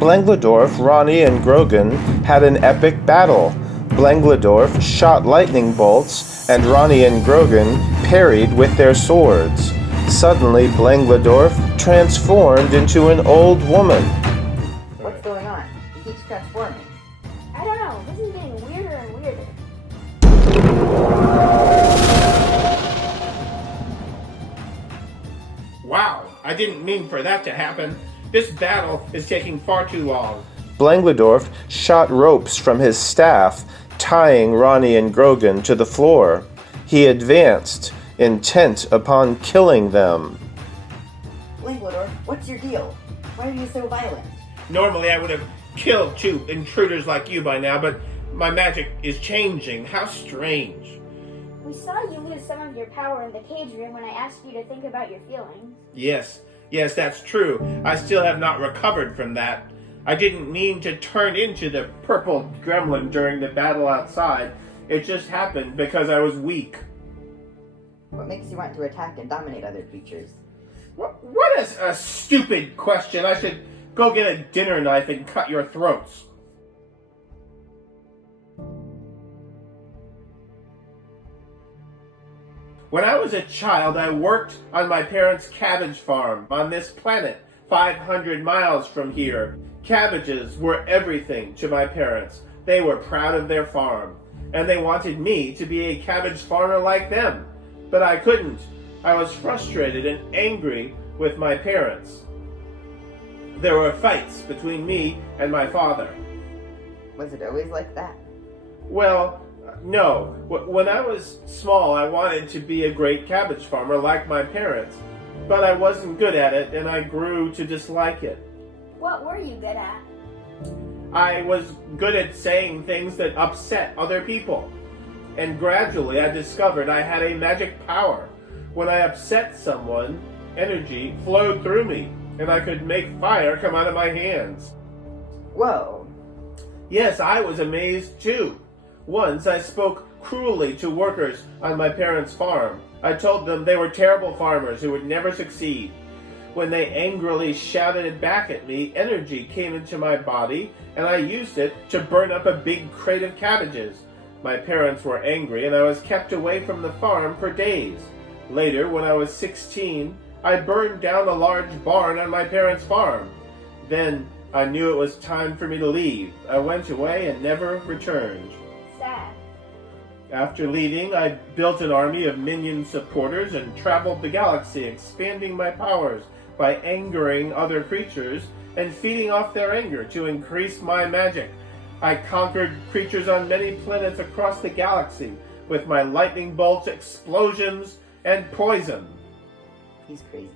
Blangladorf, Ronnie, and Grogan had an epic battle. Blangladorf shot lightning bolts, and Ronnie and Grogan parried with their swords. Suddenly, Blangladorf transformed into an old woman. What's going on? He keeps transforming. I don't know. This is getting weirder and weirder. Wow, I didn't mean for that to happen. This battle is taking far too long. Blangladorf shot ropes from his staff, tying Ronnie and Grogan to the floor. He advanced, intent upon killing them. Blangladorf, what's your deal? Why are you so violent? Normally I would have killed two intruders like you by now, but my magic is changing. How strange. We saw you lose some of your power in the cage room when I asked you to think about your feelings. Yes, that's true. I still have not recovered from that. I didn't mean to turn into the purple gremlin during the battle outside. It just happened because I was weak. What makes you want to attack and dominate other creatures? What is a stupid question? I should go get a dinner knife and cut your throats. When I was a child, I worked on my parents' cabbage farm on this planet, 500 miles from here. Cabbages were everything to my parents. They were proud of their farm, and they wanted me to be a cabbage farmer like them. But I couldn't. I was frustrated and angry with my parents. There were fights between me and my father. Was it always like that? Well, no. When I was small, I wanted to be a great cabbage farmer like my parents, but I wasn't good at it, and I grew to dislike it. What were you good at? I was good at saying things that upset other people, and gradually I discovered I had a magic power. When I upset someone, energy flowed through me, and I could make fire come out of my hands. Whoa. Yes, I was amazed too. Once I spoke cruelly to workers on my parents' farm. I told them they were terrible farmers who would never succeed. When they angrily shouted it back at me, energy came into my body, and I used it to burn up a big crate of cabbages. My parents were angry, and I was kept away from the farm for days. Later, when I was 16, I burned down a large barn on my parents' farm. Then I knew it was time for me to leave. I went away and never returned. Sad. After leaving, I built an army of minion supporters and traveled the galaxy, expanding my powers by angering other creatures and feeding off their anger to increase my magic. I conquered creatures on many planets across the galaxy with my lightning bolts, explosions, and poison. He's crazy.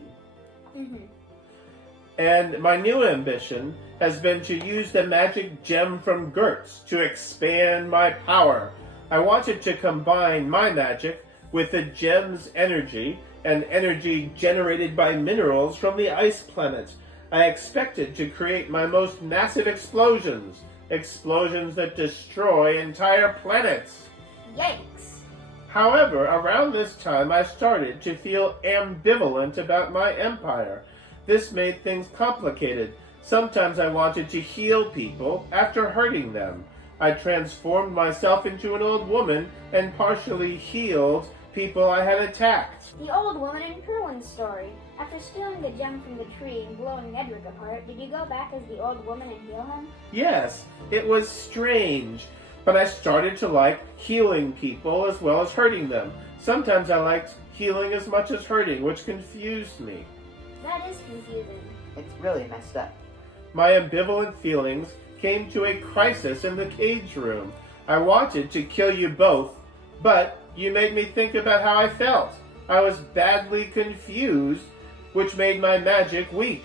And my new ambition has been to use the magic gem from Gertz to expand my power. I wanted to combine my magic with the gem's energy and energy generated by minerals from the ice planet. I expected to create my most massive explosions that destroy entire planets. Yikes. However, around this time I started to feel ambivalent about my empire. This made things complicated. Sometimes I wanted to heal people after hurting them. I transformed myself into an old woman and partially healed people I had attacked. The old woman in Kerwin's story. After stealing the gem from the tree and blowing Nedrick apart, did you go back as the old woman and heal him? Yes, it was strange, but I started to like healing people as well as hurting them. Sometimes I liked healing as much as hurting, which confused me. That is confusing. It's really messed up. My ambivalent feelings came to a crisis in the cage room. I wanted to kill you both, but you made me think about how I felt. I was badly confused, which made my magic weak.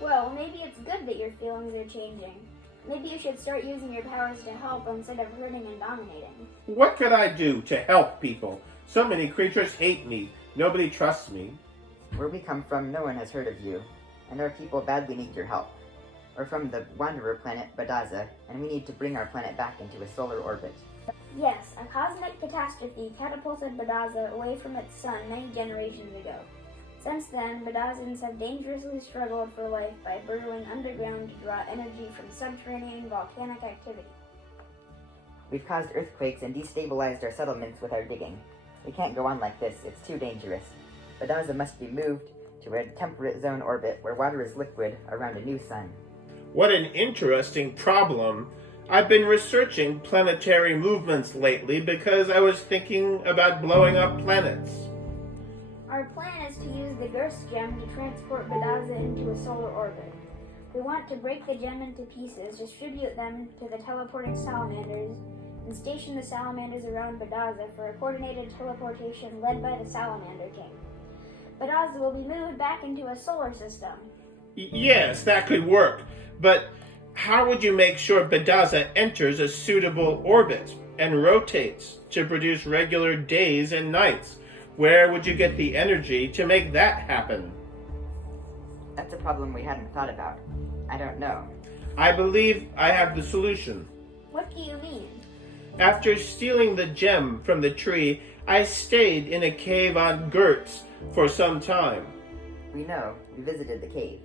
Well, maybe it's good that your feelings are changing. Maybe you should start using your powers to help instead of hurting and dominating. What could I do to help people? So many creatures hate me. Nobody trusts me. Where we come from, no one has heard of you, and our people badly need your help. We're from the wanderer planet BEDAZA, and we need to bring our planet back into a solar orbit. Yes, a cosmic catastrophe catapulted BEDAZA away from its sun many generations ago. Since then, Bedazans have dangerously struggled for life by burrowing underground to draw energy from subterranean volcanic activity. We've caused earthquakes and destabilized our settlements with our digging. We can't go on like this, it's too dangerous. BEDAZA must be moved to a temperate zone orbit where water is liquid around a new sun. What an interesting problem. I've been researching planetary movements lately because I was thinking about blowing up planets. Our plan is to use the Gurst gem to transport BEDAZA into a solar orbit. We want to break the gem into pieces, distribute them to the teleporting salamanders, and station the salamanders around BEDAZA for a coordinated teleportation led by the Salamander King. BEDAZA will be moved back into a solar system. Yes, that could work, but how would you make sure BEDAZA enters a suitable orbit and rotates to produce regular days and nights? Where would you get the energy to make that happen? That's a problem we hadn't thought about. I don't know. I believe I have the solution. What do you mean? After stealing the gem from the tree, I stayed in a cave on Gertz for some time. We know. We visited the cave.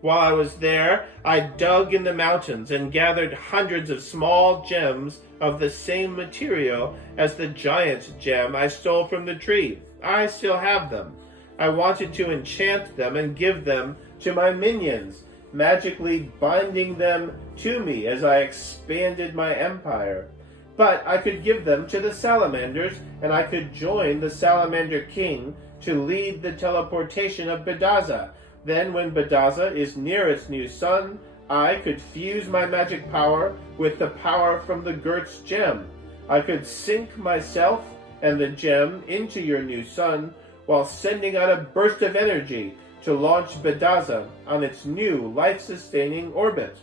While I was there, I dug in the mountains and gathered hundreds of small gems of the same material as the giant gem I stole from the tree. I still have them. I wanted to enchant them and give them to my minions, magically binding them to me as I expanded my empire. But I could give them to the salamanders, and I could join the Salamander King to lead the teleportation of BEDAZA. Then, when BEDAZA is near its new sun, I could fuse my magic power with the power from the Gertz gem. I could sink myself and the gem into your new sun while sending out a burst of energy to launch BEDAZA on its new life-sustaining orbit.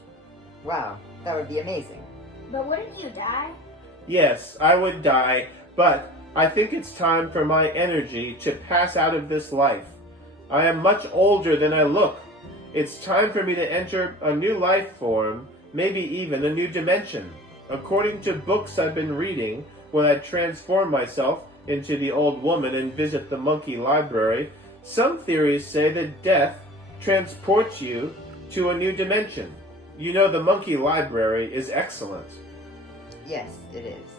Wow, that would be amazing. But wouldn't you die? Yes, I would die, but I think it's time for my energy to pass out of this life. I am much older than I look. It's time for me to enter a new life form, maybe even a new dimension. According to books I've been reading, when I transform myself into the old woman and visit the monkey library, some theories say that death transports you to a new dimension. You know, the monkey library is excellent. Yes, it is.